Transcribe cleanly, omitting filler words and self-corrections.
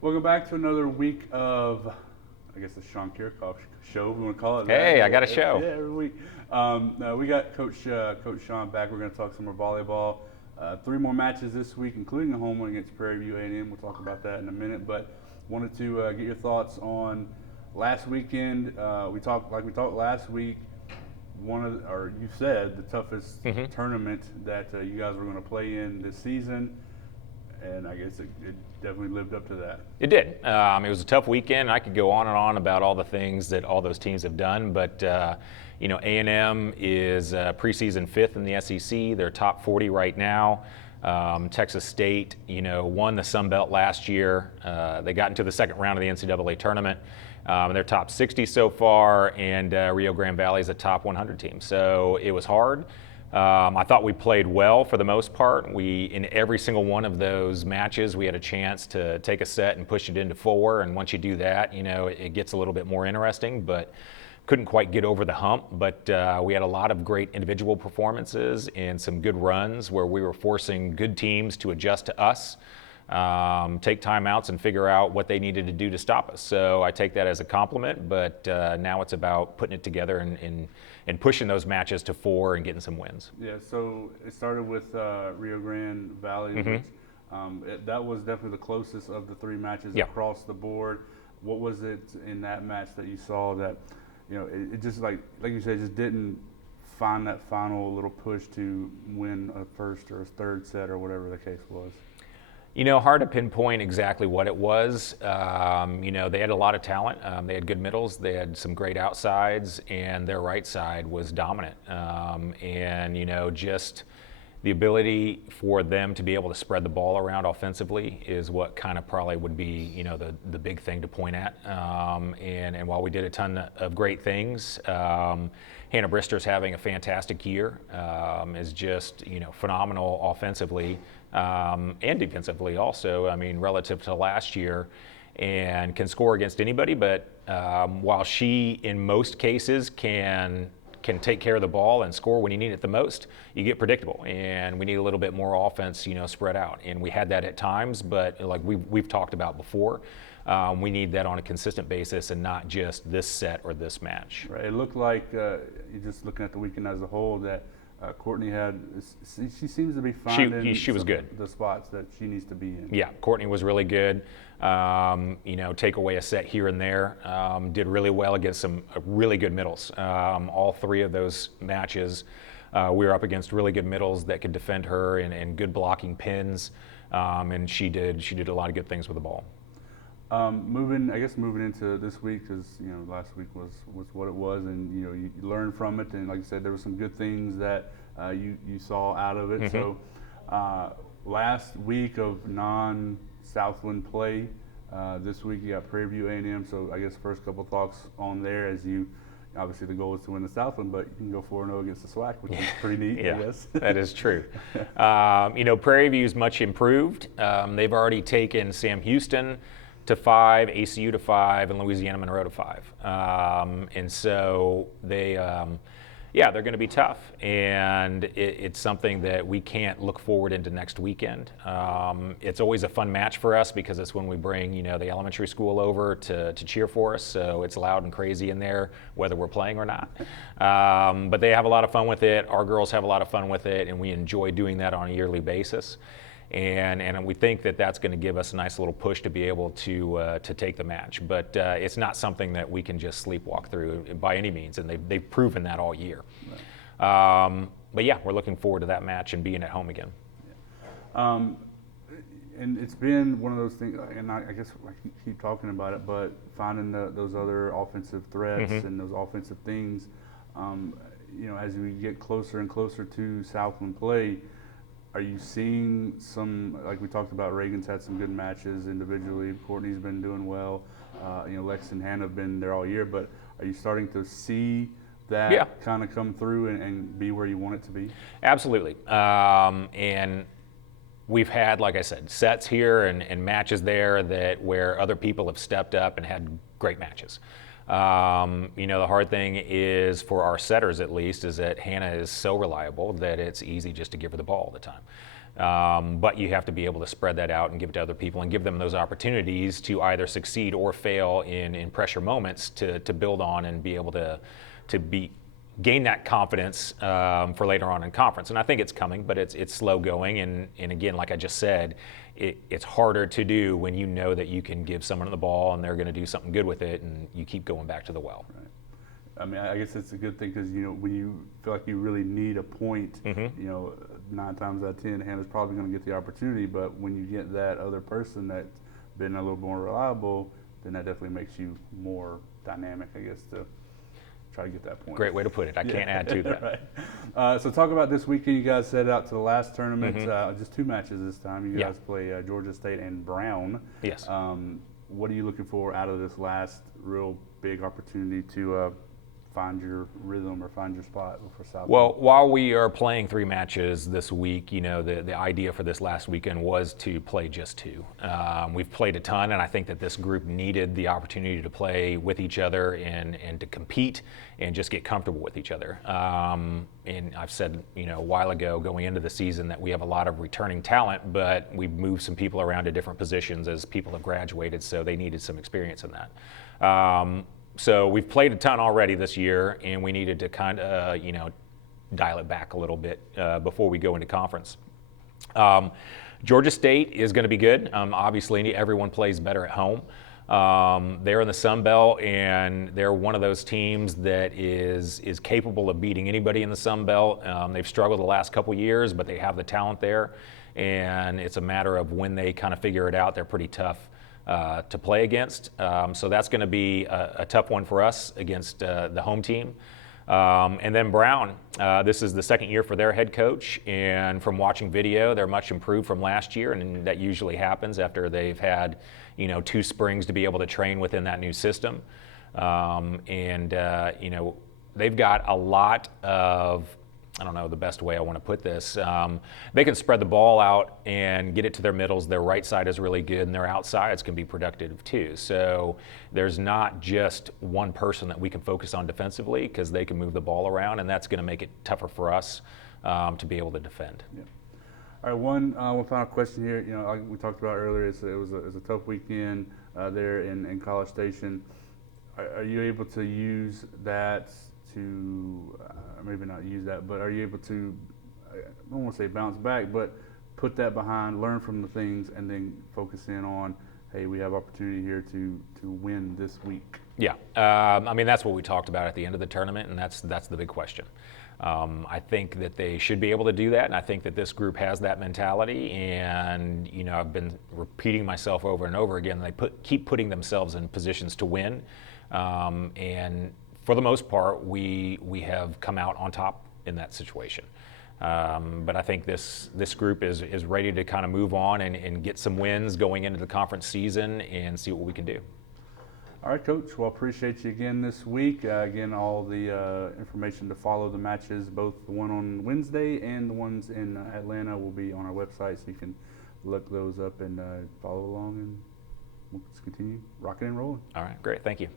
Welcome back to another week of, I guess, the Sean Kiracofe show. We want to call it that. Hey, I got a show. Yeah, every week. We got Coach Sean back. We're going to talk some more volleyball. Three more matches this week, including a home one against Prairie A&M. We'll talk about that in a minute. But wanted to get your thoughts on last weekend. We talked last week. You said the toughest tournament that you guys were going to play in this season, and I guess it definitely lived up to that. It did. It was a tough weekend. I could go on and on about all the things that all those teams have done, but A&M is preseason fifth in the SEC. They're top 40 right now. Texas State, won the Sun Belt last year. They got into the second round of the NCAA tournament. They're top 60 so far, and Rio Grande Valley is a top 100 team. So it was hard. I thought we played well for the most part. In every single one of those matches, we had a chance to take a set and push it into four. And once you do that, it gets a little bit more interesting, but couldn't quite get over the hump. But we had a lot of great individual performances and some good runs where we were forcing good teams to adjust to us, take timeouts and figure out what they needed to do to stop us. So I take that as a compliment, but now it's about putting it together and pushing those matches to four and getting some wins. Yeah, so it started with Rio Grande Valley, which that was definitely the closest of the three matches across the board. What was it in that match that you saw that, it just like you said, just didn't find that final little push to win a first or a third set or whatever the case was? Hard to pinpoint exactly what it was. They had a lot of talent. They had good middles. They had some great outsides, and their right side was dominant. Just the ability for them to be able to spread the ball around offensively is what kind of probably would be, the big thing to point at. And while we did a ton of great things, Hannah Brister's having a fantastic year, is just, phenomenal offensively. And defensively also, relative to last year, and can score against anybody. But while she, in most cases, can take care of the ball and score when you need it the most, you get predictable, and we need a little bit more offense, spread out. And we had that at times, but like we've talked about before, we need that on a consistent basis and not just this set or this match. Right. It looked like, you're just looking at the weekend as a whole, that Courtney she seems to be finding she was good. The spots that she needs to be in. Yeah, Courtney was really good. Take away a set here and there. Did really well against some really good middles. All three of those matches, we were up against really good middles that could defend her and good blocking pins. And she did a lot of good things with the ball. Moving into this week, because last week was what it was, and you learned from it, and like you said, there were some good things that you saw out of it. So last week of non-Southland play, this week you got Prairie A&M. So I guess first couple thoughts on there, as obviously the goal is to win the Southland, but you can go 4-0 against the SWAC, which is pretty neat. Yeah, I guess. That is true. Prairie View is much improved. They've already taken Sam Houston to 5, ACU to 5, and Louisiana Monroe to 5. And so they're going to be tough, and it's something that we can't look forward into next weekend. It's always a fun match for us because it's when we bring the elementary school over to cheer for us, so it's loud and crazy in there whether we're playing or not. But they have a lot of fun with it. Our girls have a lot of fun with it, and we enjoy doing that on a yearly basis. And we think that that's going to give us a nice little push to be able to take the match. But it's not something that we can just sleepwalk through by any means, and they've proven that all year. Right. But yeah, we're looking forward to that match and being at home again. Yeah. And it's been one of those things, and I guess I keep talking about it, but finding those other offensive threats and those offensive things, as we get closer and closer to Southland play. Are you seeing some, like we talked about, Reagan's had some good matches individually, Courtney's been doing well, Lex and Hannah have been there all year, but are you starting to see that kind of come through and be where you want it to be? Absolutely. And we've had, like I said, sets here and matches there where other people have stepped up and had great matches. The hard thing is, for our setters at least, is that Hannah is so reliable that it's easy just to give her the ball all the time. But you have to be able to spread that out and give it to other people and give them those opportunities to either succeed or fail in pressure moments to build on and be able to gain that confidence for later on in conference. And I think it's coming, but it's slow going. And again, like I just said, it's harder to do when you know that you can give someone the ball and they're going to do something good with it, and you keep going back to the well. Right. I mean, I guess it's a good thing because, when you feel like you really need a point, 9 times out of 10, Hannah's probably going to get the opportunity. But when you get that other person that's been a little more reliable, then that definitely makes you more dynamic, I guess, to try to get that point. Great way to put it. I can't add to that. Right. So talk about this weekend. You guys set out to the last tournament. Just 2 matches this time. You guys play Georgia State and Brown. Yes. What are you looking for out of this last real big opportunity to find your rhythm or find your spot for South? Well, while we are playing 3 matches this week, the idea for this last weekend was to play just 2. We've played a ton, and I think that this group needed the opportunity to play with each other and to compete and just get comfortable with each other. And I've said, a while ago going into the season that we have a lot of returning talent, but we've moved some people around to different positions as people have graduated, so they needed some experience in that. So we've played a ton already this year, and we needed to kind of, dial it back a little bit before we go into conference. Georgia State is going to be good. Obviously, everyone plays better at home. They're in the Sun Belt, and they're one of those teams that is capable of beating anybody in the Sun Belt. They've struggled the last couple years, but they have the talent there, and it's a matter of when they kind of figure it out. They're pretty tough to play against. So that's going to be a tough one for us against the home team. And then Brown, this is the second year for their head coach, and from watching video, they're much improved from last year, and that usually happens after they've had 2 springs to be able to train within that new system. They've got a lot of, I don't know the best way I want to put this. They can spread the ball out and get it to their middles. Their right side is really good, and their outsides can be productive too. So there's not just one person that we can focus on defensively, because they can move the ball around, and that's going to make it tougher for us to be able to defend. Yeah. All right, one final question here. Like we talked about earlier, it was a tough weekend there in College Station. Are you able to use that to maybe not use that, but are you able to, I don't want to say bounce back, but put that behind, learn from the things, and then focus in on, hey, we have opportunity here to win this week? Yeah, that's what we talked about at the end of the tournament, and that's the big question. I think that they should be able to do that, and I think that this group has that mentality. And I've been repeating myself over and over again. They keep putting themselves in positions to win, and for the most part, we have come out on top in that situation. But I think this group is ready to kind of move on and get some wins going into the conference season and see what we can do. All right, Coach. Well, appreciate you again this week. Again, all the information to follow the matches, both the one on Wednesday and the ones in Atlanta, will be on our website, so you can look those up and follow along, and we'll just continue rocking and rolling. All right, great. Thank you.